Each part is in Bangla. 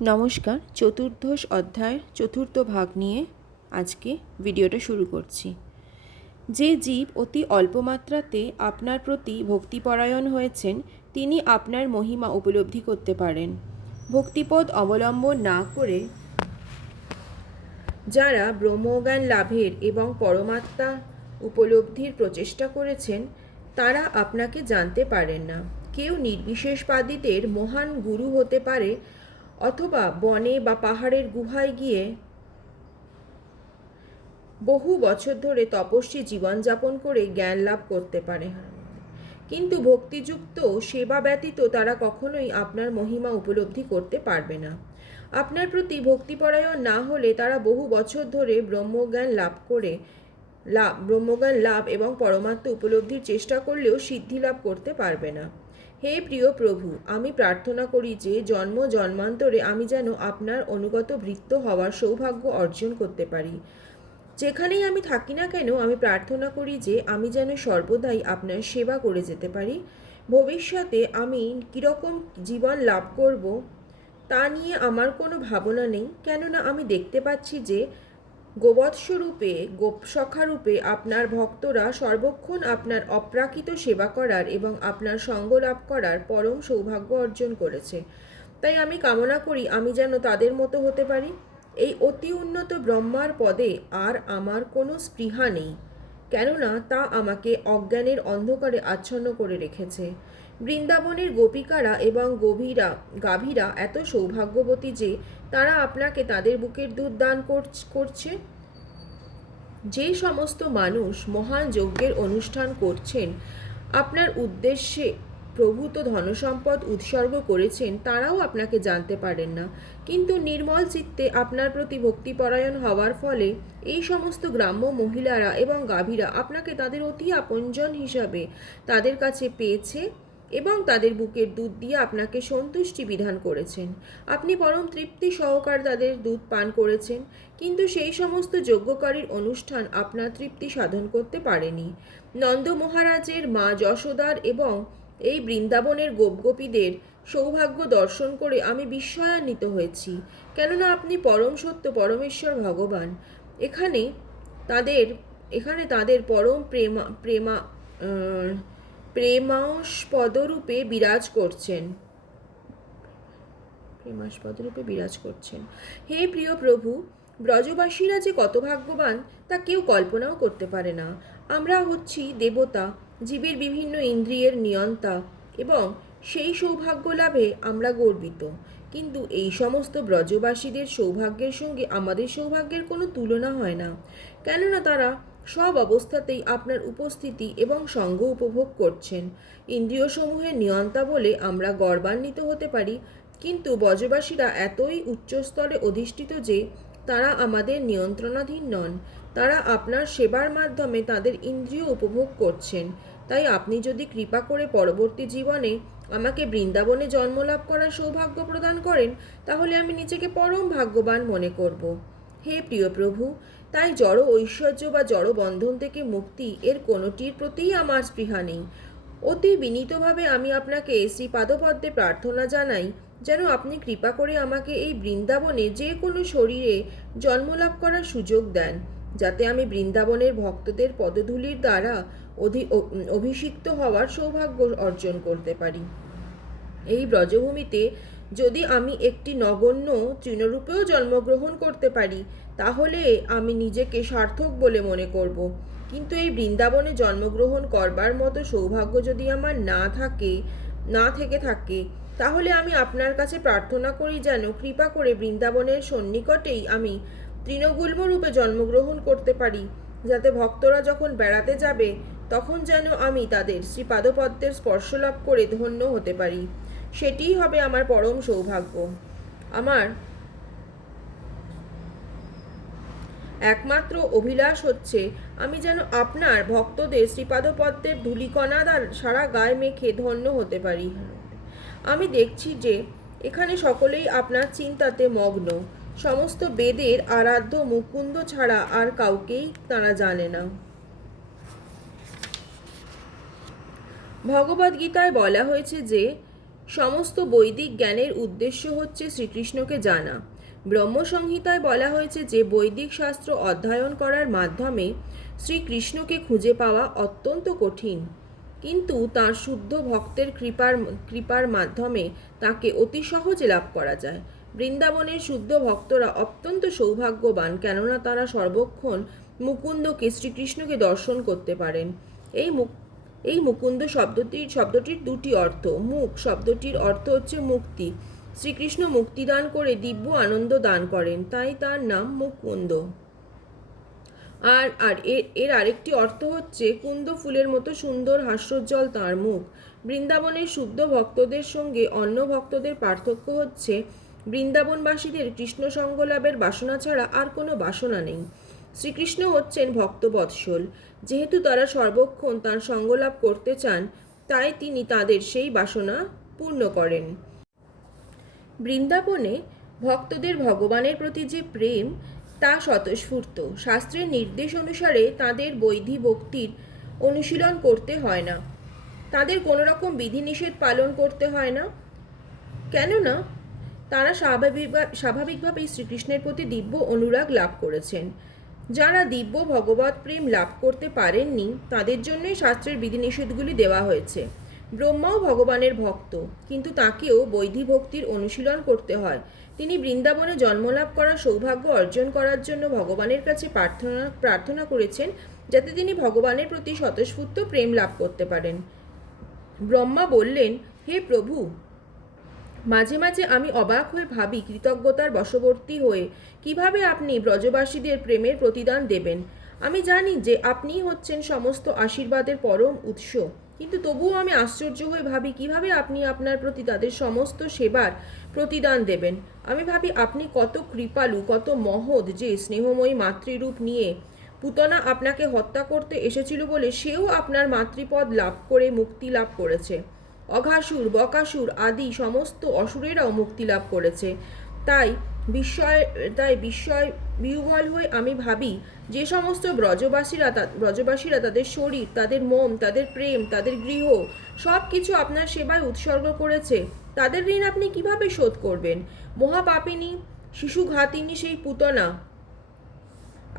নমস্কার। চতুর্দশ অধ্যায়ের চতুর্থ ভাগ নিয়ে আজকে ভিডিওটা শুরু করছি। যে জীব অতি অল্পমাত্রাতে আপনার প্রতি ভক্তিপরায়ণ হয়েছেন তিনি আপনার মহিমা উপলব্ধি করতে পারেন। ভক্তিপদ অবলম্বন না করে যারা ব্রহ্মজ্ঞান লাভের এবং পরমাত্মা উপলব্ধির প্রচেষ্টা করেছেন তারা আপনাকে জানতে পারেন না। কেউ নির্বিশেষবাদীদের মহান গুরু হতে পারে অথবা বনে বা পাহাড়ের গুহায় গিয়ে বহু বছর ধরে তপস্বী জীবনযাপন করে জ্ঞান লাভ করতে পারে, কিন্তু ভক্তিযুক্ত সেবা ব্যতীত তারা কখনোই আপনার মহিমা উপলব্ধি করতে পারবে না। আপনার প্রতি ভক্তিপরায়ণ না হলে তারা বহু বছর ধরে ব্রহ্মজ্ঞান লাভ এবং পরমাত্মা উপলব্ধির চেষ্টা করলেও সিদ্ধি লাভ করতে পারবে না। হে প্রিয় প্রভু, আমি প্রার্থনা করি যে জন্ম জন্মান্তরে আমি যেন আপনার অনুগত ভৃত্য হওয়ার সৌভাগ্য অর্জন করতে পারি। যেখানেই আমি থাকি না কেন আমি প্রার্থনা করি যে আমি যেন সর্বদাই আপনার সেবা করে যেতে পারি। ভবিষ্যতে আমি কীরকম জীবন লাভ করব তা নিয়ে আমার কোনো ভাবনা নেই, কেননা আমি দেখতে পাচ্ছি যে গোবৎসরূপে গোপসখারূপে আপনার ভক্তরা সর্বক্ষণ আপনার অপ্রাকৃত সেবা করার এবং আপনার সঙ্গ লাভ করার পরম সৌভাগ্য অর্জন করেছে। তাই আমি কামনা করি আমি যেন তাদের মতো হতে পারি। এই অতি উন্নত ব্রহ্মার পদে আর আমার কোনো স্পৃহা নেই, কেননা তা আমাকে অজ্ঞানের অন্ধকারে আচ্ছন্ন করে রেখেছে। বৃন্দাবনের গোপিকারা এবং গাভীরা এত সৌভাগ্যবতী যে তারা আপনাকে তাদের বুকের দুধ দান করছে। যে সমস্ত মানুষ মহান যজ্ঞের অনুষ্ঠান করছেন আপনার উদ্দেশ্যে প্রভূত ধনসম্পদ উৎসর্গ করেছেন তারাও আপনাকে জানতে পারেন না, কিন্তু নির্মল চিত্তে আপনার প্রতি ভক্তিপরায়ণ হওয়ার ফলে এই সমস্ত গ্রাম্য মহিলারা এবং গাভীরা আপনাকে তাদের অতি আপনজন হিসাবে তাদের কাছে পেয়েছে এবং তাদের বুকের দুধ দিয়ে আপনাকে সন্তুষ্টি বিধান করেছেন। আপনি পরম তৃপ্তি সহকার তাদের দুধ পান করেছেন, কিন্তু সেই সমস্ত যজ্ঞকারীর অনুষ্ঠান আপনার তৃপ্তি সাধন করতে পারেনি। নন্দ মহারাজের মা যশোদার এবং এই বৃন্দাবনের গোপগোপীদের সৌভাগ্য দর্শন করে আমি বিস্ময়ান্বিত হয়েছি, কেননা আপনি পরম সত্য পরমেশ্বর ভগবান এখানে তাদের পরম প্রেমাস্পদরূপে বিরাজ করছেন। হে প্রিয় প্রভু, ব্রজবাসীরা যে কত ভাগ্যবান তা কেউ কল্পনাও করতে পারে না। আমরা হচ্ছি দেবতা, জীবের বিভিন্ন ইন্দ্রিয়ের নিয়ন্তা এবং সেই সৌভাগ্য লাভে আমরা গর্বিত, কিন্তু এই সমস্ত ব্রজবাসীদের সৌভাগ্যের সঙ্গে আমাদের সৌভাগ্যের কোনো তুলনা হয় না, কেননা তারা সব অবস্থাতেই আপনার উপস্থিতি এবং সঙ্গ উপভোগ করছেন। ইন্দ্রিয়সমূহের নিয়ন্তা বলে আমরা গর্বান্বিত হতে পারি, কিন্তু ব্রজবাসীরা এতই উচ্চস্তরে অধিষ্ঠিত যে তারা আমাদের নিয়ন্ত্রণাধীন নন। তারা আপনার সেবার মাধ্যমে তাদের ইন্দ্রিয় উপভোগ করছেন। তাই আপনি যদি কৃপা করে পরবর্তী জীবনে আমাকে বৃন্দাবনে জন্মলাভ করার সৌভাগ্য প্রদান করেন তাহলে আমি নিজেকে পরম ভাগ্যবান মনে করব। হে প্রিয় প্রভু, তাই জড় ঐশ্বর্য বা জড় বন্ধন থেকে মুক্তি এর কোনোটির প্রতিই আমার স্পৃহা নেই। অতি বিনীতভাবে আমি আপনাকে শ্রীপাদপদ্মে প্রার্থনা জানাই যেন আপনি কৃপা করে আমাকে এই বৃন্দাবনে যে কোনো শরীরে জন্মলাভ করার সুযোগ দেন, যাতে আমি বৃন্দাবনের ভক্তদের পদধূলির দ্বারা অভিষিক্ত হওয়ার সৌভাগ্য অর্জন করতে পারি। এই ব্রজভূমিতে যদি আমি একটি নগণ্য তৃণরূপেও জন্মগ্রহণ করতে পারি তাহলে আমি নিজেকে সার্থক বলে মনে করব, কিন্তু এই বৃন্দাবনে জন্মগ্রহণ করবার মতো সৌভাগ্য যদি আমার না থেকে থাকে তাহলে আমি আপনার কাছে প্রার্থনা করি যেন কৃপা করে বৃন্দাবনের সন্নিকটেই আমি তৃণগুল্ম রূপে জন্মগ্রহণ করতে পারি, যাতে ভক্তরা যখন বেড়াতে যাবে তখন যেন আমি তাদের শ্রীপাদপদ্মের স্পর্শ লাভ করে ধন্য হতে পারি। সেটিই হবে আমার পরম সৌভাগ্য। আমার একমাত্র অভিলাষ হচ্ছে আমি যেন আপনার ভক্তদের শ্রীপাদপদ্মের ধূলিকণা সারা গায়ে মেখে ধন্য হতে পারি। আমি দেখছি যে এখানে সকলেই আপনার চিন্তাতে মগ্ন। সমস্ত বেদের আরাধ্য মুকুন্দ ছাড়া আর কাউকেই তারা জানে না। ভগবদ্গীতায় বলা হয়েছে যে সমস্ত বৈদিক জ্ঞানের উদ্দেশ্য হচ্ছে শ্রীকৃষ্ণকে জানা। ব্রহ্মসংহিতায় বলা হয়েছে যে বৈদিক শাস্ত্র অধ্যয়ন করার মাধ্যমে শ্রীকৃষ্ণকে খুঁজে পাওয়া অত্যন্ত কঠিন, কিন্তু তাঁর শুদ্ধ ভক্তের কৃপার মাধ্যমে তাকে অতি সহজে লাভ করা যায়। বৃন্দাবনের শুদ্ধ ভক্তরা অত্যন্ত সৌভাগ্যবান, কেননা তারা সর্বক্ষণ মুকুন্দকে, শ্রীকৃষ্ণকে দর্শন করতে পারেন। এই মুকুন্দ শব্দটির দুটি অর্থ। মুক শব্দটির অর্থ হচ্ছে মুক্তি। শ্রীকৃষ্ণ মুক্তিদান করে দিব্য আনন্দ দান করেন, তাই তার নাম মুকুন্দ। এর আরেকটি অর্থ হচ্ছে কুন্দ ফুলের মতো সুন্দর হাস্যোজ্জ্বল তাঁর মুখ। বৃন্দাবনের শুদ্ধ ভক্তদের সঙ্গে অন্য ভক্তদের পার্থক্য হচ্ছে বৃন্দাবনবাসীদের কৃষ্ণ সঙ্গ লাভের বাসনা ছাড়া আর কোনো বাসনা নেই। শ্রীকৃষ্ণ হচ্ছেন ভক্তবৎসল। যেহেতু তারা সর্বক্ষণ তাঁর সঙ্গ লাভ করতে চান, তাই তিনি তাদের সেই বাসনা পূর্ণ করেন। বৃন্দাবনে ভক্তদের ভগবানের প্রতি যে প্রেম, তা স্বতঃস্ফূর্ত। শাস্ত্রের নির্দেশ অনুসারে তাদের বৈধি ভক্তির অনুশীলন করতে হয় না, তাদের কোনো রকম বিধিনিষেধ পালন করতে হয় না, কেননা তারা স্বাভাবিকভাবেই শ্রীকৃষ্ণের প্রতি দিব্য অনুরাগ লাভ করেছেন। যারা দিব্য ভগবৎ প্রেম লাভ করতে পারেননি, তাদের জন্যই শাস্ত্রের বিধিনিষেধগুলি দেওয়া হয়েছে। ব্রহ্মাও ভগবানের ভক্ত, কিন্তু তাকেও বৈধি ভক্তির অনুশীলন করতে হয়। তিনি বৃন্দাবনে জন্মলাভ করার সৌভাগ্য অর্জন করার জন্য ভগবানের কাছে প্রার্থনা করেছেন, যাতে তিনি ভগবানের প্রতি স্বতঃস্ফূর্ত প্রেম লাভ করতে পারেন। ব্রহ্মা বললেন, হে প্রভু, মাঝে মাঝে আমি অবাক হয়ে ভাবি, কৃতজ্ঞতার বশবর্তী হয়ে কিভাবে আপনি ব্রজবাসীদের প্রেমের প্রতিদান দেবেন। আমি জানি যে আপনিই হচ্ছেন সমস্ত আশীর্বাদের পরম উৎস, কিন্তু তবুও আমি আশ্চর্য হয়ে ভাবি কিভাবে আপনি আপনার প্রতি তাদের সমস্ত সেবার প্রতিদান দেবেন। আমি ভাবি আপনি কত কৃপালু, কত মহৎ, যে স্নেহময়ী মাতৃরূপ নিয়ে পুতনা আপনাকে হত্যা করতে এসেছিল বলে সেও আপনার মাতৃপদ লাভ করে মুক্তি লাভ করেছে। অঘাসুর, বকাসুর আদি সমস্ত অসুরেরাও মুক্তি লাভ করেছে। তাই বিস্ময় বিহ্বল হয়ে আমি ভাবি, যে সমস্ত ব্রজবাসীরা তাদের শরীর, তাদের মন, তাদের প্রেম, তাদের গৃহ সব কিছু আপনার সেবায় উৎসর্গ করেছে, তাদের ঋণ আপনি কিভাবে শোধ করবেন? মহাপাপিনী, শিশুঘাতিনী সেই পুতনা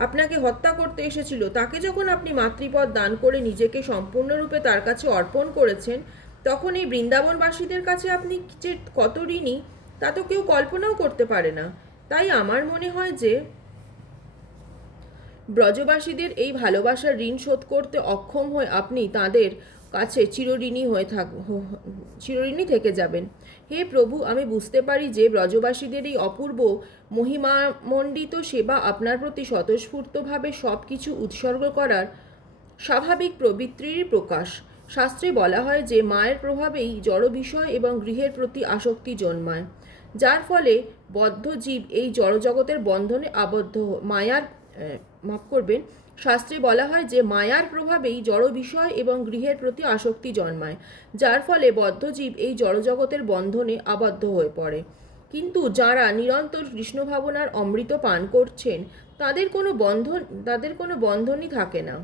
আপনাকে হত্যা করতে এসেছিল, তাকে যখন আপনি মাতৃপদ দান করে নিজেকে সম্পূর্ণরূপে তার কাছে অর্পণ করেছেন, তখন এই বৃন্দাবনবাসীদের কাছে আপনি যে কত ঋণী, তা তো কেউ কল্পনাও করতে পারে না। তাই আমার মনে হয় যে ব্রজবাসীদের এই ভালোবাসার ঋণ শোধ করতে অক্ষম হয়ে আপনি তাদের কাছে চিরঋণী থেকে যাবেন। হে প্রভু, আমি বুঝতে পারি যে ব্রজবাসীদের এই অপূর্ব মহিমামণ্ডিত সেবা আপনার প্রতি স্বতঃস্ফূর্তভাবে সব কিছু উৎসর্গ করার স্বাভাবিক প্রবৃত্তিরই প্রকাশ। শাস্ত্রে বলা হয় যে মায়ের প্রভাবেই জড় বিষয় এবং গৃহের প্রতি আসক্তি জন্মায়, যার ফলে বদ্ধ জীব এই জড়জগতের বন্ধনে আবদ্ধ শাস্ত্রে বলা হয় যে মায়ার প্রভাবেই জড় বিষয় এবং গৃহের প্রতি আসক্তি জন্মায়, যার ফলে বদ্ধজীব এই জড়জগতের বন্ধনে আবদ্ধ হয়ে পড়ে। কিন্তু যারা নিরন্তর কৃষ্ণ ভাবনার অমৃত পান করছেন, তাদের কোনো বন্ধনই থাকে না।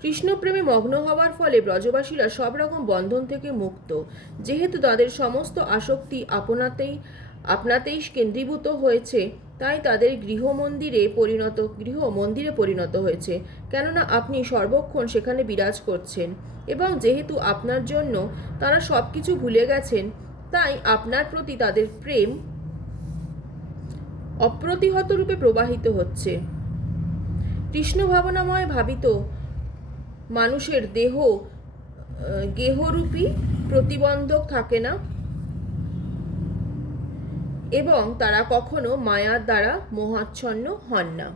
কৃষ্ণপ্রেমে মগ্ন হওয়ার ফলে ব্রজবাসীরা সব রকম বন্ধন থেকে মুক্ত। যেহেতু তাদের সমস্ত আসক্তি আপনাতেই কেন্দ্রীভূত হয়েছে, তাই তাদের গৃহ মন্দিরে পরিণত হয়েছে, কেননা আপনি সর্বক্ষণ সেখানে বিরাজ করছেন। এবং যেহেতু আপনার জন্য তারা সব কিছু ভুলে গেছেন, তাই আপনার প্রতি তাদের প্রেম অপ্রতিহত রূপে প্রবাহিত হচ্ছে। কৃষ্ণ ভাবনাময় ভাবিত মানুষের গেহরূপী প্রতিবন্ধক থাকে না, এবং তারা কখনো মায়ার দ্বারা মোহাচ্ছন্ন হন না।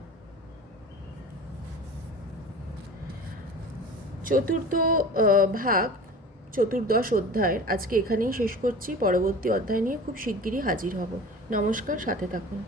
চতুর্দশ অধ্যায়ের আজকে এখানেই শেষ করছি। পরবর্তী অধ্যায় নিয়ে খুব শিগগিরই হাজির হব। নমস্কার, সাথে থাকুন।